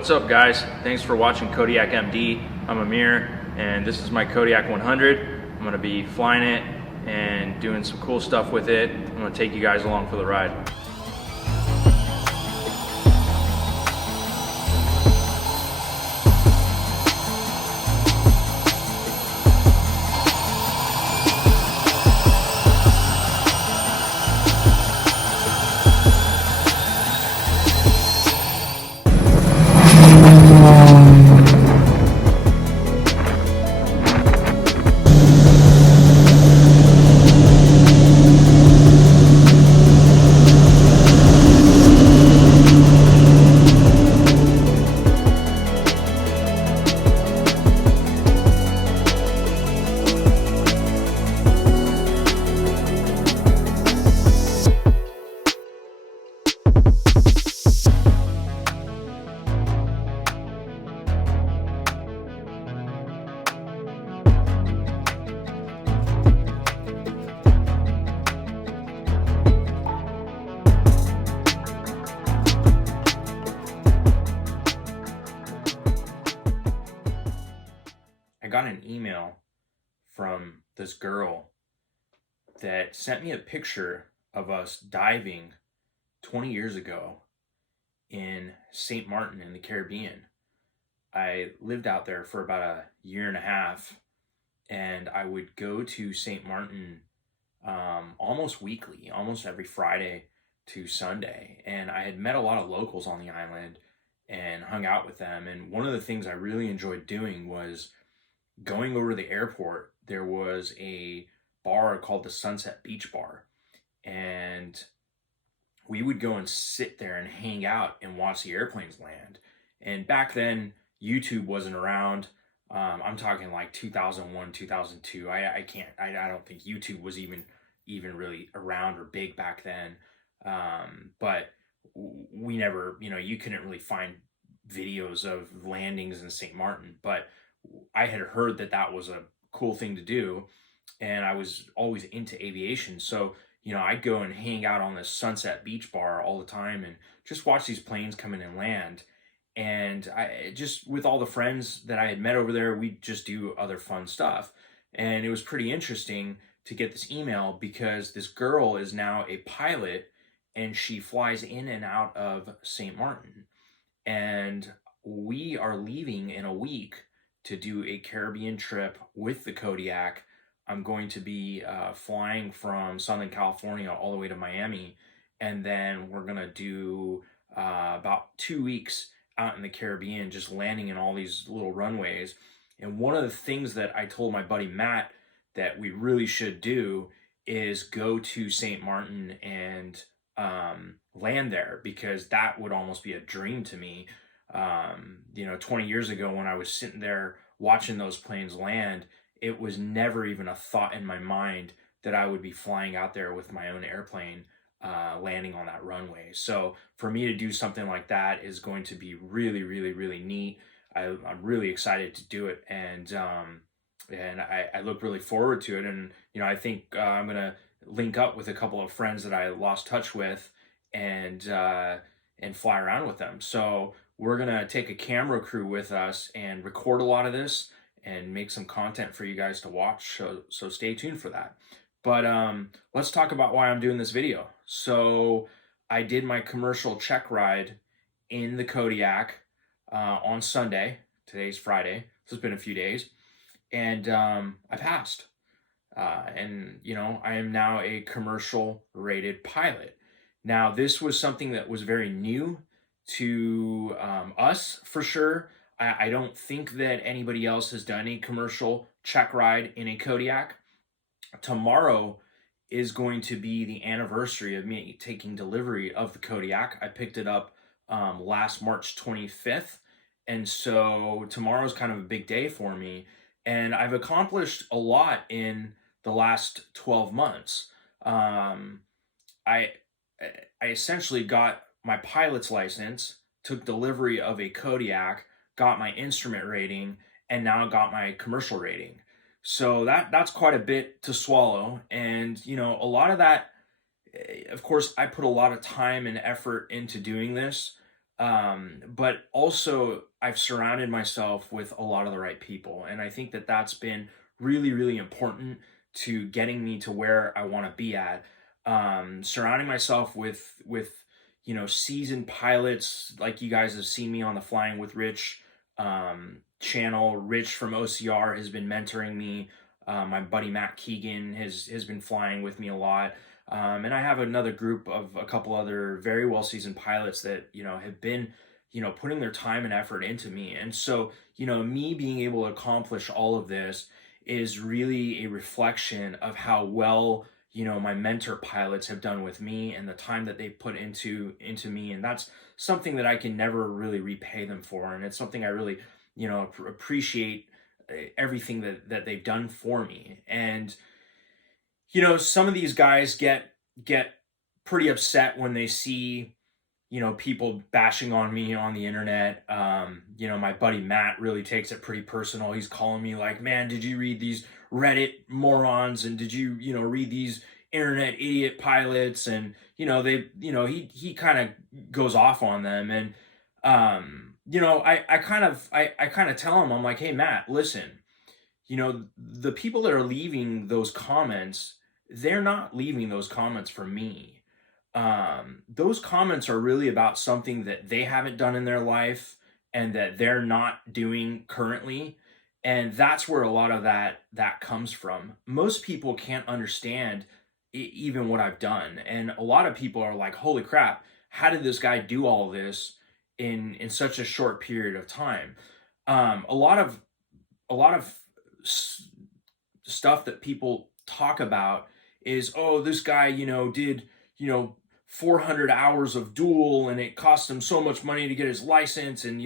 What's up, guys? Thanks for watching Kodiak MD. I'm Amir, and this is my Kodiak 100. I'm gonna be flying it and doing some cool stuff with it. I'm gonna take you guys along for the ride. I got an email from this girl that sent me a picture of us diving 20 years ago in St. Martin in the Caribbean. I lived out there for about a year and a half, and I would go to St. Martin almost weekly, almost every Friday to Sunday. And I had met a lot of locals on the island and hung out with them. And one of the things I really enjoyed doing was going over to the airport. There was a bar called the Sunset Beach Bar, and we would go and sit there and hang out and watch the airplanes land. And back then, YouTube wasn't around. I'm talking like 2001, 2002. I don't think YouTube was even really around or big back then. But we never, you couldn't really find videos of landings in St. Martin, but I had heard that that was a cool thing to do, and I was always into aviation. So, I'd go and hang out on this Sunset Beach Bar all the time and just watch these planes come in and land. And I just, with all the friends that I had met over there, we'd just do other fun stuff. And it was pretty interesting to get this email because this girl is now a pilot and she flies in and out of St. Martin. And we are leaving in a week to do a Caribbean trip with the Kodiak. I'm going to be flying from Southern California all the way to Miami, and then we're gonna do about 2 weeks out in the Caribbean, just landing in all these little runways. And one of the things that I told my buddy Matt that we really should do is go to St. Martin and land there, because that would almost be a dream to me. 20 years ago when I was sitting there watching those planes land, it was never even a thought in my mind that I would be flying out there with my own airplane, landing on that runway. So for me to do something like that is going to be really, really, really neat. I'm really excited to do it, and I look really forward to it. And I think I'm gonna link up with a couple of friends that I lost touch with, and fly around with them. So we're gonna take a camera crew with us and record a lot of this and make some content for you guys to watch. So stay tuned for that. But let's talk about why I'm doing this video. So I did my commercial check ride in the Kodiak on Sunday. Today's Friday, so it's been a few days, and I passed. And I am now a commercial rated pilot. Now, this was something that was very new to us, for sure. I don't think that anybody else has done a commercial check ride in a Kodiak. Tomorrow is going to be the anniversary of me taking delivery of the Kodiak. I picked it up last March 25th. And so tomorrow's kind of a big day for me. And I've accomplished a lot in the last 12 months. I essentially got my pilot's license, took delivery of a Kodiak, got my instrument rating, and now got my commercial rating. So that's quite a bit to swallow. And, a lot of that, of course, I put a lot of time and effort into doing this. But also I've surrounded myself with a lot of the right people. And I think that that's been really, really important to getting me to where I want to be at. Surrounding myself with seasoned pilots, like you guys have seen me on the Flying with Rich channel. Rich from OCR has been mentoring me. My buddy Matt Keegan has been flying with me a lot. And I have another group of a couple other very well seasoned pilots that, have been, putting their time and effort into me. And so, me being able to accomplish all of this is really a reflection of how well, my mentor pilots have done with me and the time that they put into me. And that's something that I can never really repay them for. And it's something I really, appreciate everything that they've done for me. And some of these guys get pretty upset when they see, people bashing on me on the internet. My buddy Matt really takes it pretty personal. He's calling me like, "Man, did you read these Reddit morons? And did you, read these internet idiot pilots?" And, he kind of goes off on them. And, I kind of tell him, I'm like, "Hey, Matt, listen, the people that are leaving those comments, they're not leaving those comments for me. Those comments are really about something that they haven't done in their life and that they're not doing currently. And that's where a lot of that comes from. Most people can't understand even what I've done. And a lot of people are like, holy crap, how did this guy do all this in such a short period of time? A lot of stuff that people talk about is, oh, this guy, did, 400 hours of duel and it cost him so much money to get his license. And,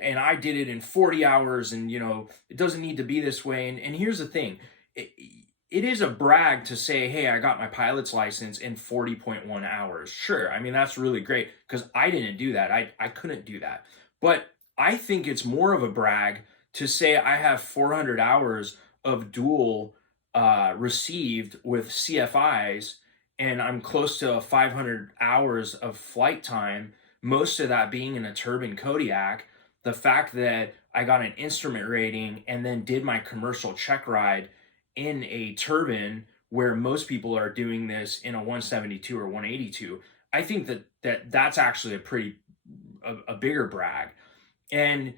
and I did it in 40 hours and, it doesn't need to be this way. And here's the thing. It is a brag to say, hey, I got my pilot's license in 40.1 hours. Sure. I mean, that's really great because I didn't do that. I couldn't do that. But I think it's more of a brag to say I have 400 hours of dual received with CFIs, and I'm close to 500 hours of flight time, most of that being in a Turbine Kodiak. The fact that I got an instrument rating and then did my commercial check ride in a Turbine where most people are doing this in a 172 or 182, I think that's actually a bigger brag. And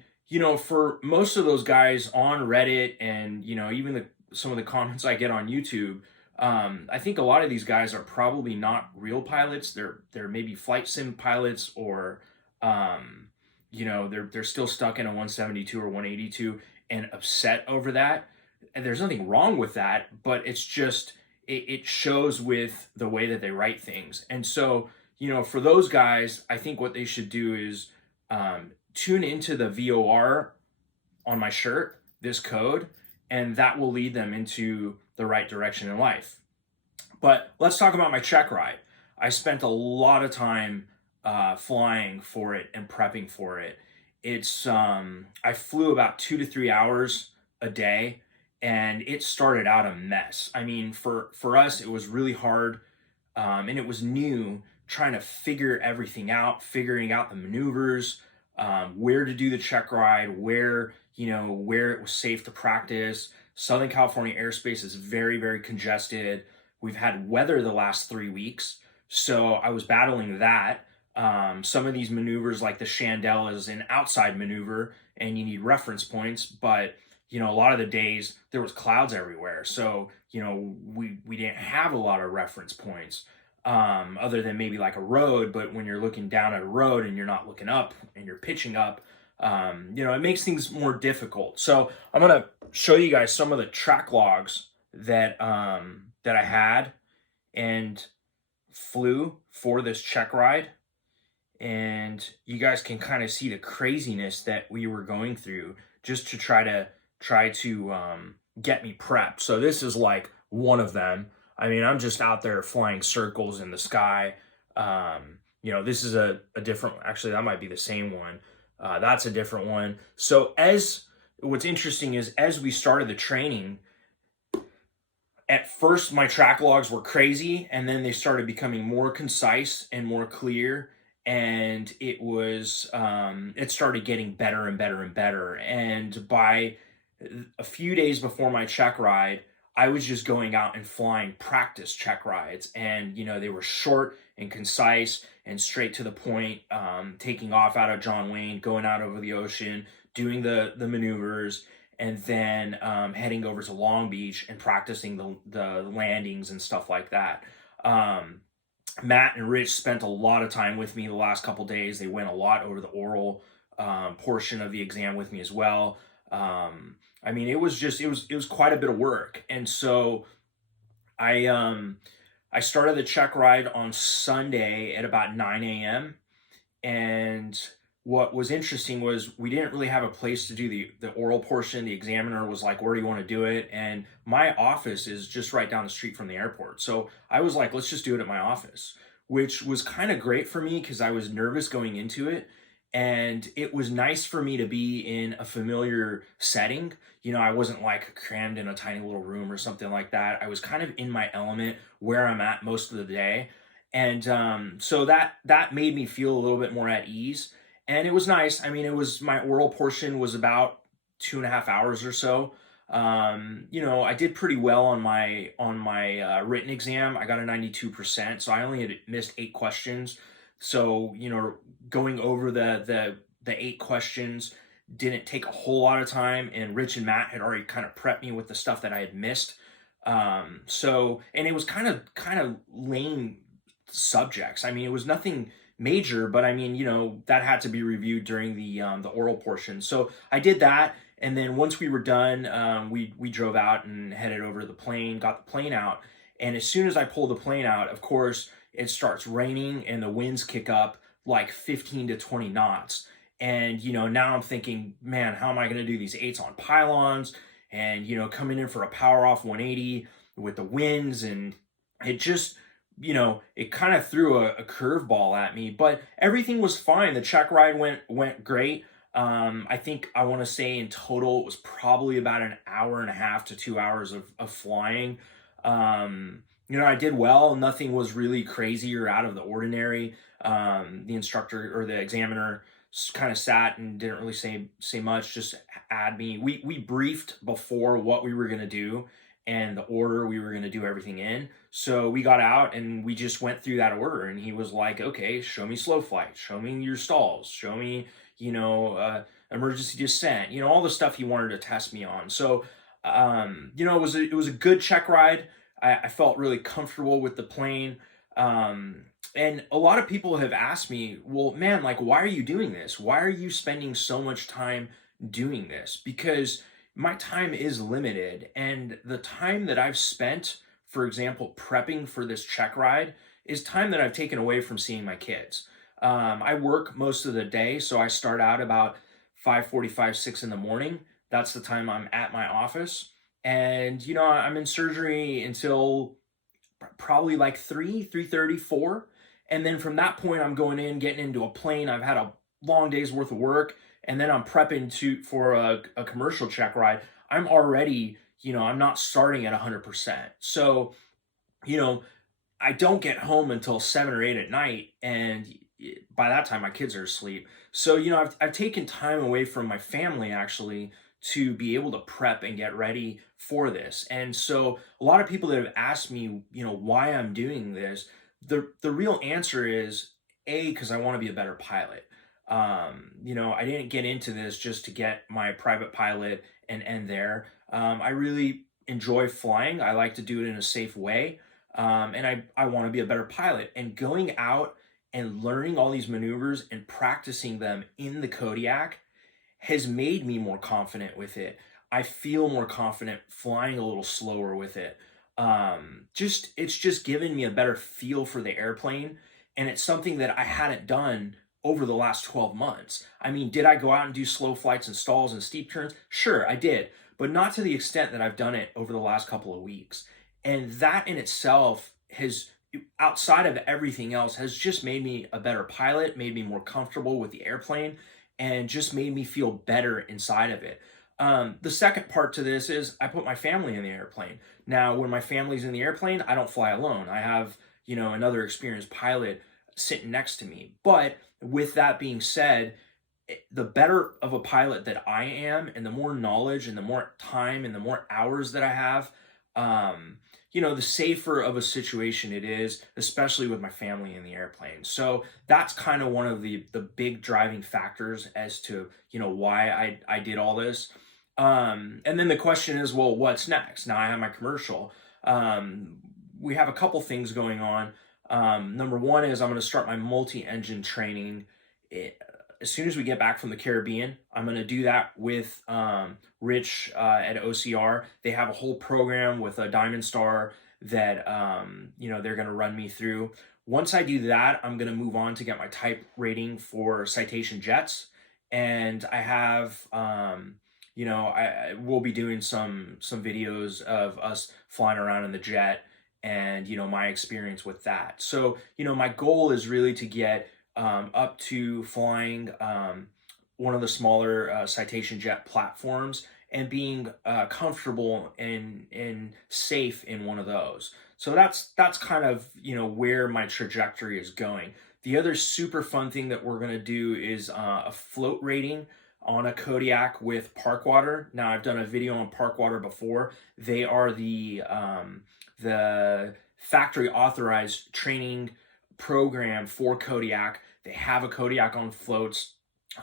for most of those guys on Reddit and, even some of the comments I get on YouTube, I think a lot of these guys are probably not real pilots. They're maybe flight sim pilots, or, they're still stuck in a 172 or 182 and upset over that. And there's nothing wrong with that, but it's just, it shows with the way that they write things. And so, for those guys, I think what they should do is, tune into the VOR on my shirt, this code, and that will lead them into the right direction in life. But let's talk about my check ride. I spent a lot of time flying for it and prepping for it. I flew about 2 to 3 hours a day, and it started out a mess. I mean, for us, it was really hard, and it was new, trying to figure everything out, figuring out the maneuvers, where to do the check ride, where it was safe to practice. Southern California airspace is very, very congested. We've had weather the last 3 weeks, so I was battling that. Some of these maneuvers, like the Chandelle, is an outside maneuver, and you need reference points. But a lot of the days there was clouds everywhere, so we didn't have a lot of reference points. Other than maybe like a road, but when you're looking down at a road and you're not looking up and you're pitching up, it makes things more difficult. So I'm going to show you guys some of the track logs that I had and flew for this check ride. And you guys can kind of see the craziness that we were going through just to try to get me prepped. So this is like one of them. I mean, I'm just out there flying circles in the sky. This is a different, actually, that might be the same one. That's a different one. So what's interesting is as we started the training, at first my track logs were crazy, and then they started becoming more concise and more clear. and it started getting better and better and better. And by a few days before my check ride, I was just going out and flying practice check rides, and they were short and concise and straight to the point. Taking off out of John Wayne, going out over the ocean, doing the maneuvers, and then heading over to Long Beach and practicing the landings and stuff like that. Um, Matt and Rich spent a lot of time with me the last couple days. They went a lot over the oral portion of the exam with me as well. I mean, it was quite a bit of work, and so I started the check ride on Sunday at about 9 a.m. And what was interesting was we didn't really have a place to do the oral portion. The examiner was like, "Where do you want to do it?" And my office is just right down the street from the airport. So I was like, "Let's just do it at my office," which was kind of great for me because I was nervous going into it. And it was nice for me to be in a familiar setting. I wasn't like crammed in a tiny little room or something like that. I was kind of in my element where I'm at most of the day. And so that made me feel a little bit more at ease, and it was nice. I mean, it was my oral portion was about 2.5 hours or so. I did pretty well on my written exam. I got a 92%, so I only had missed 8 questions. So going over the 8 questions didn't take a whole lot of time, and Rich and Matt had already kind of prepped me with the stuff that I had missed. And it was kind of lame subjects. I mean, it was nothing major, but I mean, that had to be reviewed during the oral portion. So I did that, and then once we were done, we drove out and headed over to the plane, got the plane out, and as soon as I pulled the plane out, of course, it starts raining and the winds kick up like 15 to 20 knots. And now I'm thinking, man, how am I going to do these eights on pylons? And coming in for a power off 180 with the winds, and it just it kind of threw a curveball at me, but everything was fine. The check ride went great. I think I want to say in total it was probably about an hour and a half to 2 hours of flying. I did well. Nothing was really crazy or out of the ordinary. The instructor or the examiner kind of sat and didn't really say much, just add me. We briefed before what we were going to do and the order we were going to do everything in. So we got out and we just went through that order, and he was like, "Okay, show me slow flight, show me your stalls, show me, emergency descent, all the stuff he wanted to test me on." So, it was a good check ride. I felt really comfortable with the plane. And a lot of people have asked me, "Well, man, like, why are you doing this? Why are you spending so much time doing this?" Because my time is limited, and the time that I've spent, for example, prepping for this check ride is time that I've taken away from seeing my kids. I work most of the day, so I start out about 5:45, 6 in the morning. That's the time I'm at my office. And, I'm in surgery until probably like 3:30, 4. And then from that point, I'm getting into a plane. I've had a long day's worth of work, and then I'm prepping for a commercial check ride. I'm already, I'm not starting at 100%. So, I don't get home until 7 or 8 at night, and by that time my kids are asleep. So, I've taken time away from my family actually to be able to prep and get ready for this. And so a lot of people that have asked me, why I'm doing this, the real answer is because I want to be a better pilot. I didn't get into this just to get my private pilot and end there. I really enjoy flying. I like to do it in a safe way. And I want to be a better pilot. And going out and learning all these maneuvers and practicing them in the Kodiak has made me more confident with it. I feel more confident flying a little slower with it. It's just given me a better feel for the airplane, and it's something that I hadn't done over the last 12 months. I mean, did I go out and do slow flights and stalls and steep turns? Sure, I did, but not to the extent that I've done it over the last couple of weeks. And that in itself has, outside of everything else, has just made me a better pilot, made me more comfortable with the airplane, and just made me feel better inside of it. The second part to this is I put my family in the airplane. Now, when my family's in the airplane, I don't fly alone. I have, another experienced pilot sitting next to me. But with that being said, the better of a pilot that I am, and the more knowledge and the more time and the more hours that I have, um, the safer of a situation it is, especially with my family in the airplane. So that's kind of one of the big driving factors as to why I did all this. And then the question is, well, what's next? Now I have my commercial. We have a couple things going on. Number one is I'm going to start my multi-engine training. As soon as we get back from the Caribbean, I'm going to do that with Rich at OCR. They have a whole program with a Diamond Star that they're going to run me through. Once I do that, I'm going to move on to get my type rating for Citation Jets, and I have I will be doing some videos of us flying around in the jet and my experience with that. So my goal is really to get up to flying one of the smaller Citation Jet platforms and being comfortable and safe in one of those. So that's kind of where my trajectory is going. The other super fun thing that we're going to do is a float rating on a Kodiak with Parkwater. Now I've done a video on Parkwater before. They are the factory authorized training program for Kodiak. They have a Kodiak on floats.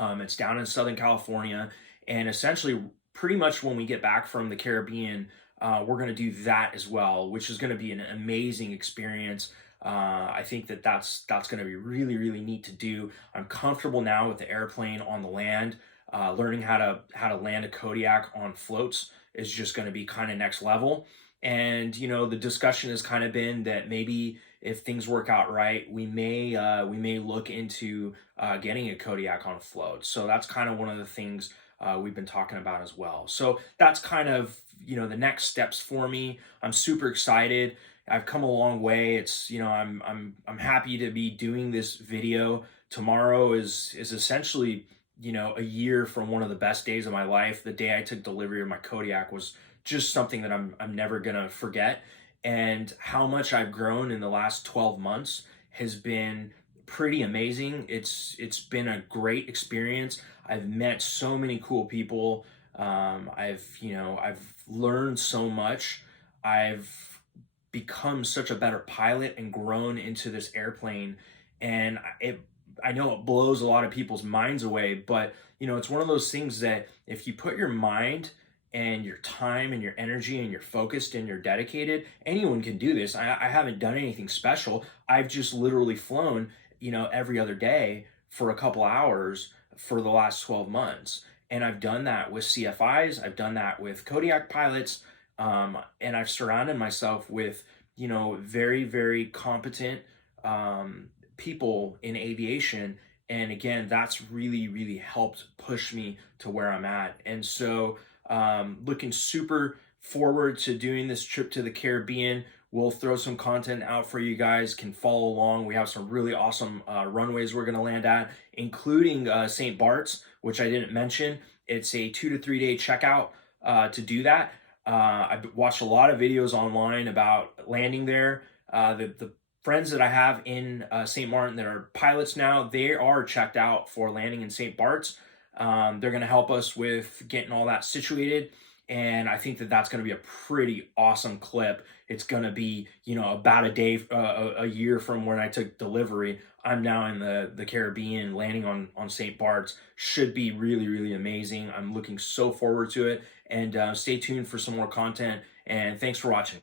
It's down in Southern California, and essentially pretty much when we get back from the Caribbean, we're going to do that as well, which is going to be an amazing experience. I think that's going to be really, really neat to do. I'm comfortable now with the airplane on the land. Learning how to land a Kodiak on floats is just going to be kind of next level. And the discussion has kind of been that maybe if things work out right, we may look into getting a Kodiak on float. So that's kind of one of the things we've been talking about as well. So that's kind of the next steps for me. I'm super excited. I've come a long way. It's I'm happy to be doing this video. Tomorrow is essentially a year from one of the best days of my life. The day I took delivery of my Kodiak was just something that I'm never gonna forget. And how much I've grown in the last 12 months has been pretty amazing. It's been a great experience. I've met so many cool people. I've learned so much. I've become such a better pilot and grown into this airplane. And I know it blows a lot of people's minds away, but it's one of those things that if you put your mind and your time and your energy and you're focused and you're dedicated, anyone can do this. I haven't done anything special. I've just literally flown, every other day for a couple hours for the last 12 months. And I've done that with CFIs. I've done that with Kodiak pilots. And I've surrounded myself with, very, very competent people in aviation. And again, that's really, really helped push me to where I'm at. And so looking super forward to doing this trip to the Caribbean. We'll throw some content out for you guys, can follow along. We have some really awesome runways we're going to land at, including St. Bart's, which I didn't mention. It's a 2 to 3 day checkout to do that. I've watched a lot of videos online about landing there. The friends that I have in St. Martin that are pilots now, they are checked out for landing in St. Bart's. They're going to help us with getting all that situated. And I think that that's going to be a pretty awesome clip. It's going to be, about a day, a year from when I took delivery. I'm now in the Caribbean landing on St. Bart's. Should be really, really amazing. I'm looking so forward to it. And stay tuned for some more content. And thanks for watching.